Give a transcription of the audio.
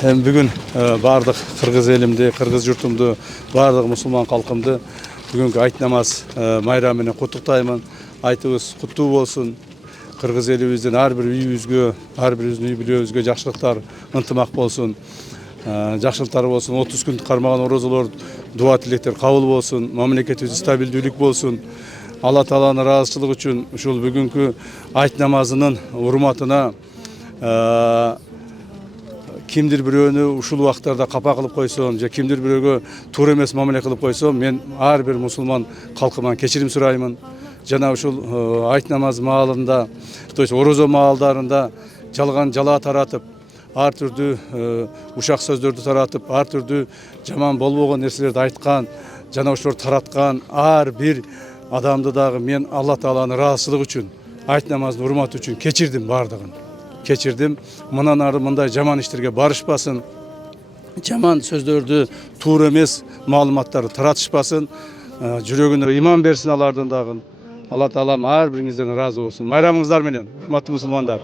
Hem bugün bardıq Kırgız elimdi, Kırgız yurtumdu, bardıq musulman halkımdı. Bugünkü ayt namaz mayramını kutuktayman. Aytыбыз kutu bolsun. Kırgız elibizden har bir үйүбүзгө, har biribиздин үй бүлөбүзгө жакшылыктар, ынтымак болсун. Жакшылыктар болсун. 30 күн кармаган орозолор, дуа тилектер кабыл болсун. Мамлекетибизде стабилдүүлүк болсун. Алла Тааланын ыраазычылыгы үчүн ушул бүгүнкү айт намазынын урматына kimdir biröөнү ушул убактарда капа кылып койсом, же kimdir biröөгө туура эмес мамиле кылып койсом, мен ар бир мусулман калкыман кечирим сураймын. Жана ушул айт намаз маалында, то есть орозо маалдарында жалган жала таратып, ар түрдүү ушак сөздөрдү таратып, ар түрдүү жаман болбогон нерселерди айткан, жана ошолорду тараткан ар бир адамды дагы мен Алла Тааланын ыраазычылыгы үчүн, айт намаздын урматы үчүн кечирдим бардыгын. Кечирдим. Мындан ары мындай жаман иштерге барышпасын. Жаман сөздөрдү, туура эмес маалыматтарды таратышпасын. Жүрөгүнө иман берсин алардын дагы. Алла Таалам ар бириңизден ыраазы болсун. Майрамыңыздар менен, урматтуу мусулмандар.